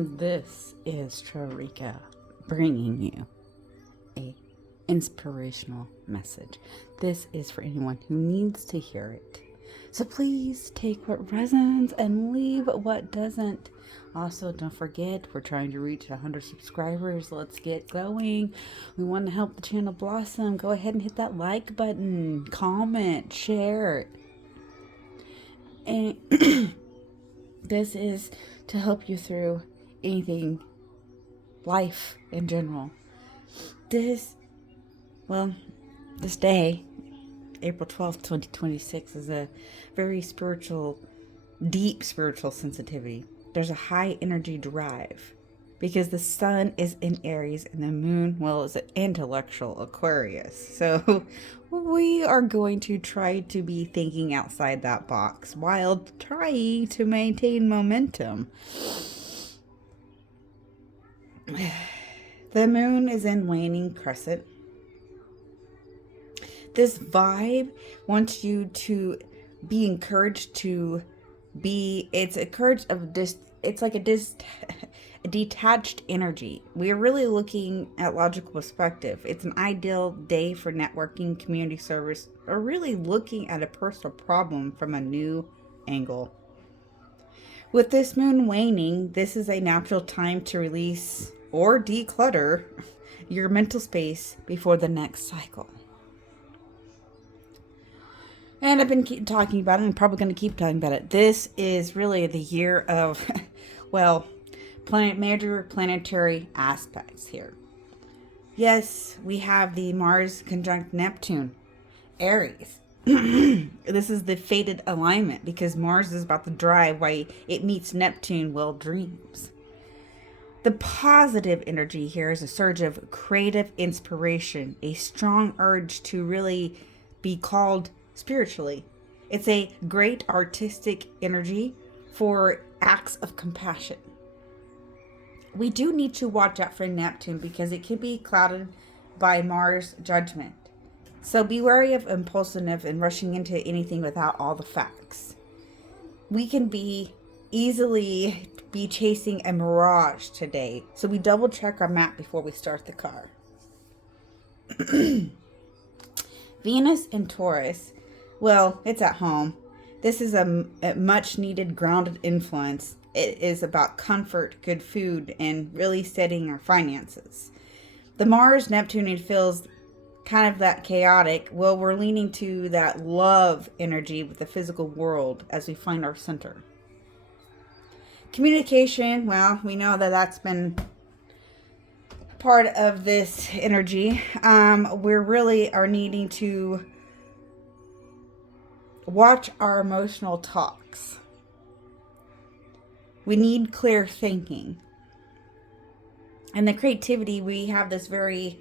This is Trarika bringing you a inspirational message. This is for anyone who needs to hear it. So please take what resonates and leave what doesn't. Also, don't forget, we're trying to reach 100 subscribers. Let's get going. We want to help the channel blossom. Go ahead and hit that like button, comment, share. And this is to help you through anything, life in general. This day, April 12th, 2026, is a very spiritual, deep spiritual sensitivity. There's a high energy drive because the sun is in Aries and the moon, is an intellectual Aquarius. So we are going to try to be thinking outside that box while trying to maintain momentum. The moon is in waning crescent. This vibe wants you to be encouraged to be, it's a courage of it's like a detached energy. We're really looking at logical perspective. It's an ideal day for networking, community service, or really looking at a personal problem from a new angle. With this moon waning, this is a natural time to release or declutter your mental space before the next cycle. And I've been talking about it and probably going to keep talking about it. This is really the year of, major planetary aspects here. Yes, we have the Mars conjunct Neptune, Aries. This is the fated alignment because Mars is about to drive while it meets Neptune, dreams. The positive energy here is a surge of creative inspiration, a strong urge to really be called spiritually. It's a great artistic energy for acts of compassion. We do need to watch out for Neptune because it can be clouded by Mars judgment. So be wary of impulsiveness and rushing into anything without all the facts. We can easily be chasing a mirage today, so we double check our map before we start the car. Venus in Taurus, it's at home. This is a much needed grounded influence. It is about comfort, good food, and really steadying our finances. The Mars Neptune feels kind of that chaotic. We're leaning to that love energy with the physical world as we find our center. Communication, we know that that's been part of this energy. We really are needing to watch our emotional talks. We need clear thinking. And the creativity, we have this very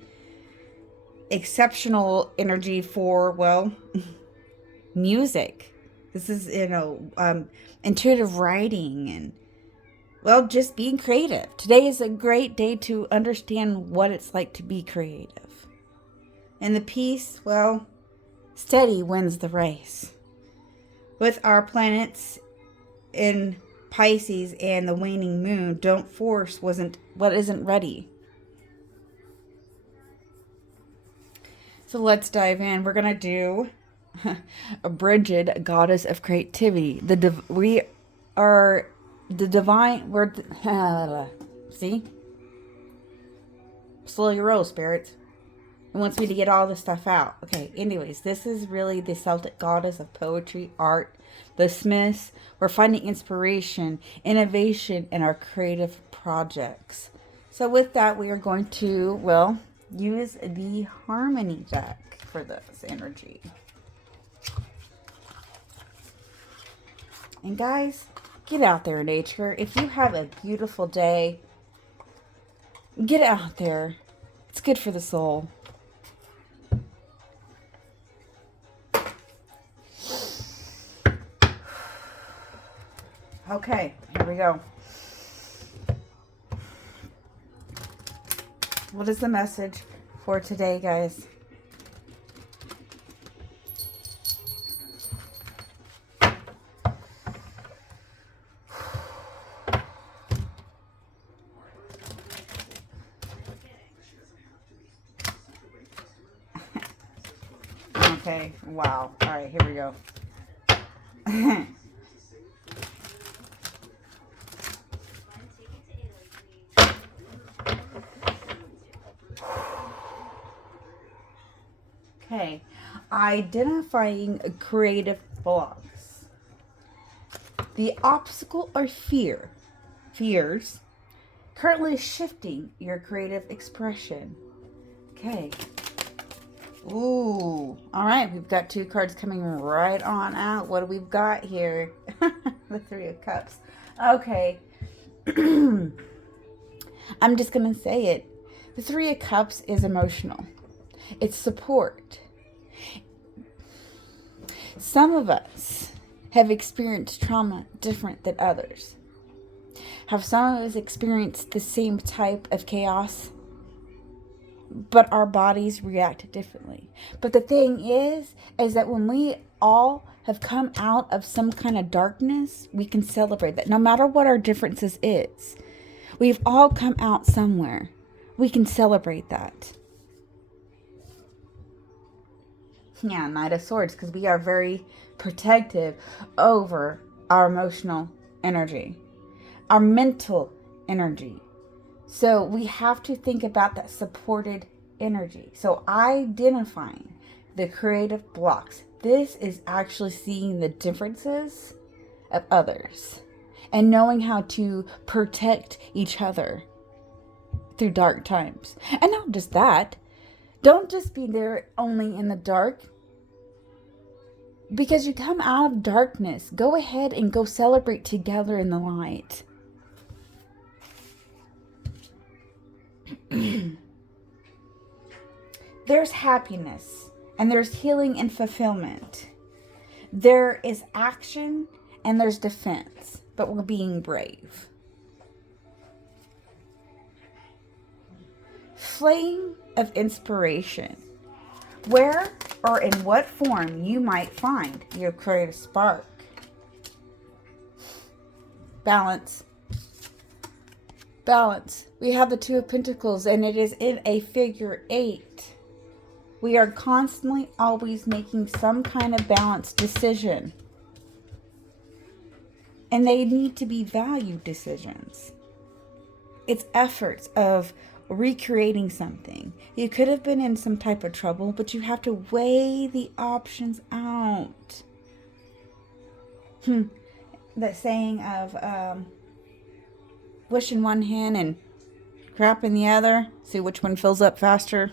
exceptional energy for, music. This is, intuitive writing and, just being creative. Today is a great day to understand what it's like to be creative. And the peace, steady wins the race. With our planets in Pisces and the waning moon, don't force what isn't ready. So let's dive in. We're going to do a Bridget, goddess of creativity. We are the divine. See? Slow your roll, spirits. It wants me to get all this stuff out. Okay, anyways, this is really the Celtic goddess of poetry, art, the Smiths. We're finding inspiration, innovation in our creative projects. So with that, we are going to, use the Harmony deck for this energy. And guys, get out there in nature. If you have a beautiful day, get out there. It's good for the soul. Okay, here we go. What is the message for today, guys? Okay. Wow. All right. Here we go. Okay. Identifying creative blocks. The obstacle or fears currently shifting your creative expression. Okay. Ooh. All right. We've got 2 cards coming right on out. What do we've got here? The 3 of Cups. Okay. I'm just going to say it. The 3 of Cups is emotional. It's support. Some of us have experienced trauma different than others. Have some of us experienced the same type of chaos, but our bodies react differently. But the thing is that when we all have come out of some kind of darkness, we can celebrate that. No matter what our differences is, we've all come out somewhere. We can celebrate that. Yeah, Knight of Swords, because we are very protective over our emotional energy, our mental energy. So we have to think about that supported energy. So identifying the creative blocks. This is actually seeing the differences of others and knowing how to protect each other through dark times. And not just that. Don't just be there only in the dark. Because you come out of darkness, go ahead and go celebrate together in the light. There's happiness and there's healing and fulfillment. There is action and there's defense, but we're being brave. Flame of inspiration. Where or in what form you might find your creative spark. Balance. Balance. We have the 2 of Pentacles and it is in a figure 8. We are constantly always making some kind of balanced decision. And they need to be value decisions. It's efforts of recreating something. You could have been in some type of trouble, but you have to weigh the options out. That saying of wish in one hand and crap in the other. See which one fills up faster.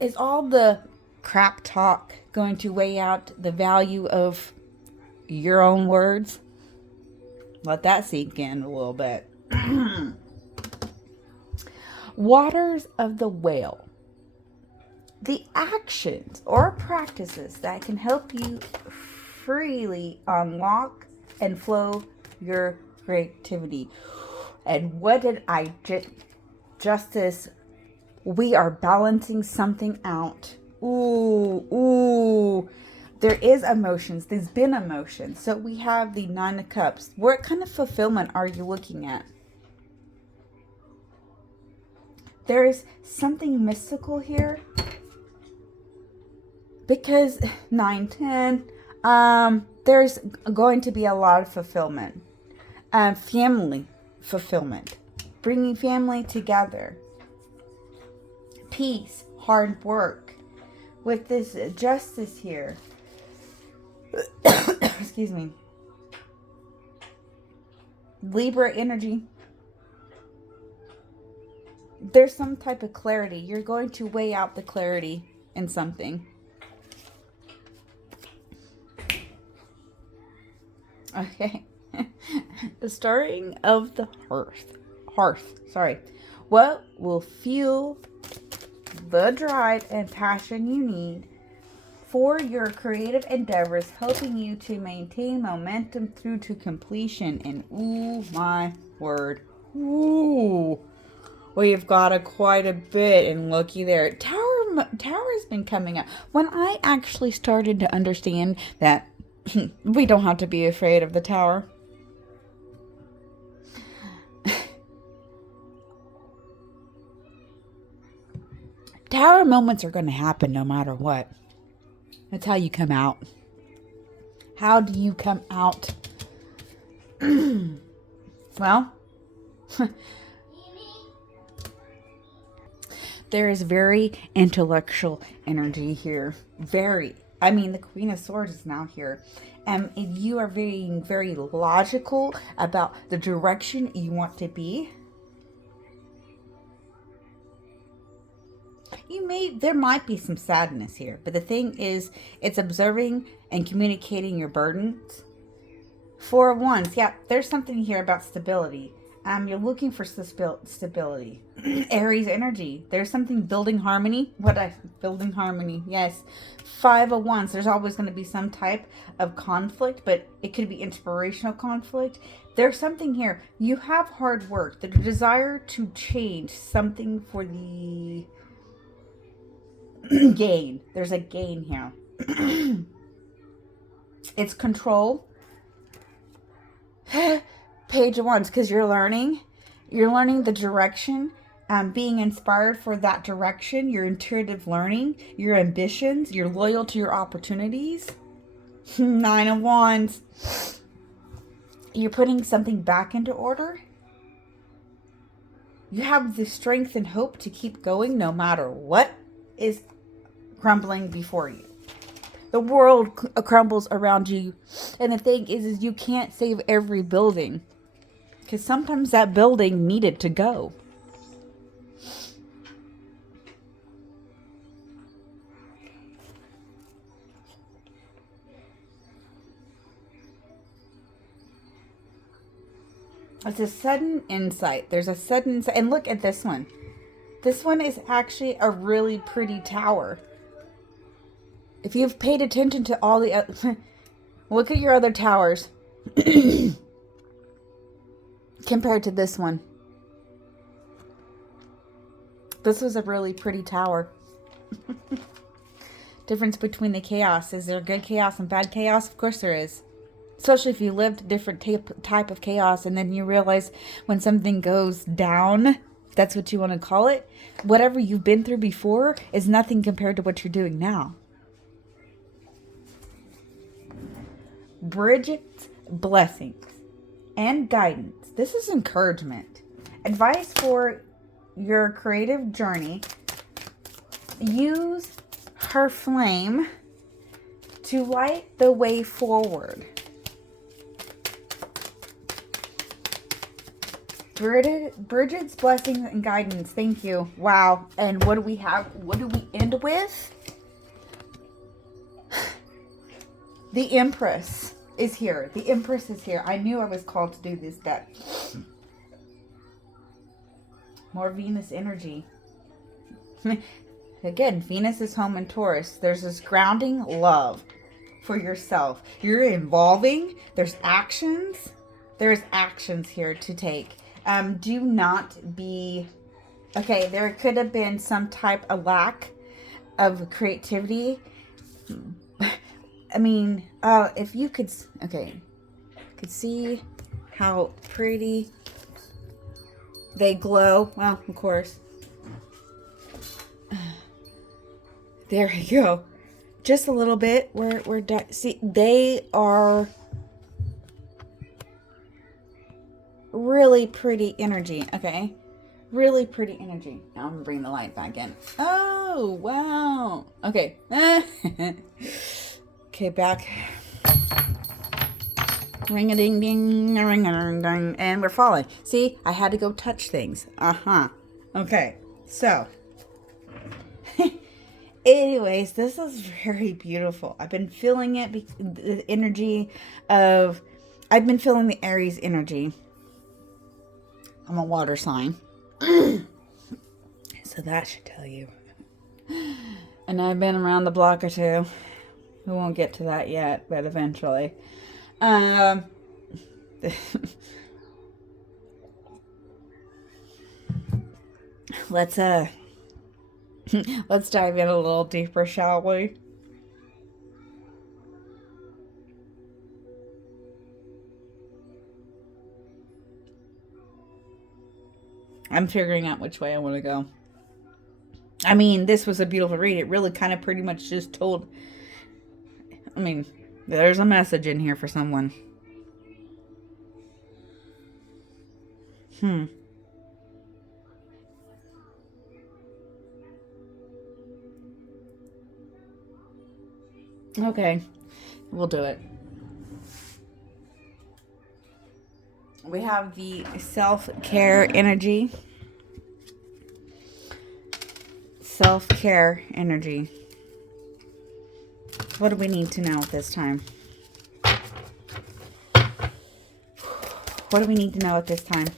Is all the crap talk going to weigh out the value of your own words? Let that sink in a little bit. Waters of the Whale. The actions or practices that can help you freely unlock and flow your creativity. And what did I justice? We are balancing something out. Ooh. There is emotions. There's been emotions. So we have the 9 of Cups. What kind of fulfillment are you looking at? There's something mystical here. Because 9-10, there's going to be a lot of fulfillment. Family fulfillment. Bringing family together. Peace. Hard work. With this justice here. Excuse me. Libra energy. There's some type of clarity. You're going to weigh out the clarity in something. Okay. The starting of the hearth. Sorry. What will fuel the drive and passion you need for your creative endeavors, helping you to maintain momentum through to completion? And ooh, my word. Ooh. We've got quite a bit, and looky there. Tower's been coming up. When I actually started to understand that we don't have to be afraid of the Tower. Tower moments are going to happen no matter what. That's how you come out. How do you come out? Well, there is very intellectual energy here. Very. I mean, the Queen of Swords is now here. And you are being very logical about the direction you want to be. There might be some sadness here, but the thing is, it's observing and communicating your burdens. Four of Wands, yeah, there's something here about stability. You're looking for stability. Aries energy, there's something building harmony. Building harmony, yes. Five of Wands, there's always going to be some type of conflict, but it could be inspirational conflict. There's something here. You have hard work, the desire to change something for the gain. There's a gain here. It's control. Page of Wands, because you're learning the direction, being inspired for that direction, your intuitive learning, your ambitions, you're loyal to your opportunities. Nine of Wands, you're putting something back into order. You have the strength and hope to keep going no matter what is crumbling before you. The world crumbles around you. And the thing is you can't save every building. Because sometimes that building needed to go. It's a sudden insight. There's a sudden insight. And look at this one. This one is actually a really pretty tower. If you've paid attention to all the other... Look at your other towers. Compared to this one. This was a really pretty tower. Difference between the chaos. Is there good chaos and bad chaos? Of course there is. Especially if you lived a different type of chaos and then you realize when something goes down, if that's what you want to call it, whatever you've been through before is nothing compared to what you're doing now. Bridget's blessings and guidance. This is encouragement. Advice for your creative journey. Use her flame to light the way forward. Bridget's blessings and guidance. Thank you. Wow. And what do we have? What do we end with? The Empress is here. The Empress is here. I knew I was called to do this deck. More Venus energy. Again, Venus is home in Taurus. There's this grounding love for yourself. You're involving. There's actions. There's actions here to take. Do not be... Okay, there could have been some type of lack of creativity. I mean, if you could... Okay. Could see how pretty they glow. Well, of course. There we go. Just a little bit. We're done. See, they are really pretty energy. Okay. Really pretty energy. Now I'm going to bring the light back in. Oh, wow. Okay. Okay, back. Ring-a-ding-ding, ring-a-ding-ding, and we're falling. See, I had to go touch things. Okay, so. Anyways, this is very beautiful. I've been feeling it, the energy of... I've been feeling the Aries energy. I'm a water sign. So that should tell you. And I've been around the block or two. We won't get to that yet, but eventually. Let's dive in a little deeper, shall we? I'm figuring out which way I want to go. I mean, this was a beautiful read. It really kind of pretty much just told. I mean, there's a message in here for someone. Okay, we'll do it. We have the self-care energy. Self-care energy. What do we need to know at this time? What do we need to know at this time?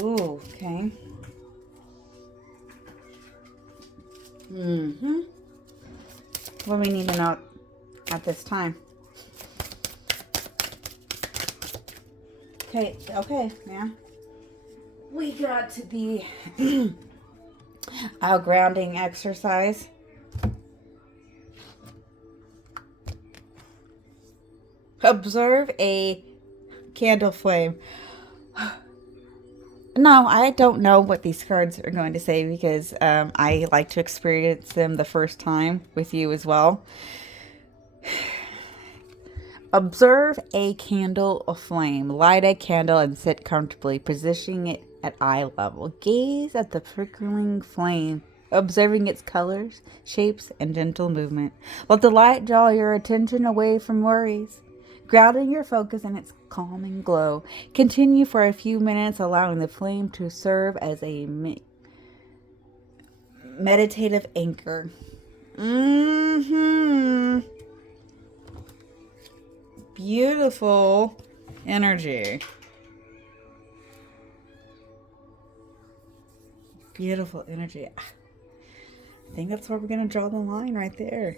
Ooh, okay. What do we need to know at this time? Okay, man. We got to the grounding exercise. Observe a candle flame. No, I don't know what these cards are going to say because I like to experience them the first time with you as well. Observe a candle aflame. Light a candle and sit comfortably, positioning it at eye level. Gaze at the flickering flame, observing its colors, shapes, and gentle movement. Let the light draw your attention away from worries, grounding your focus in its calming glow. Continue for a few minutes, allowing the flame to serve as a meditative anchor. Beautiful energy. Beautiful energy. I think that's where we're going to draw the line right there.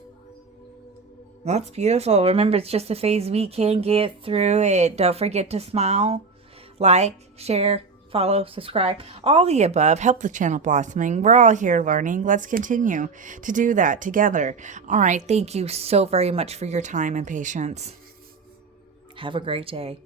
That's beautiful. Remember, it's just a phase we can get through it. Don't forget to smile, like, share, follow, subscribe, all the above. Help the channel blossoming. We're all here learning. Let's continue to do that together. All right. Thank you so very much for your time and patience. Have a great day.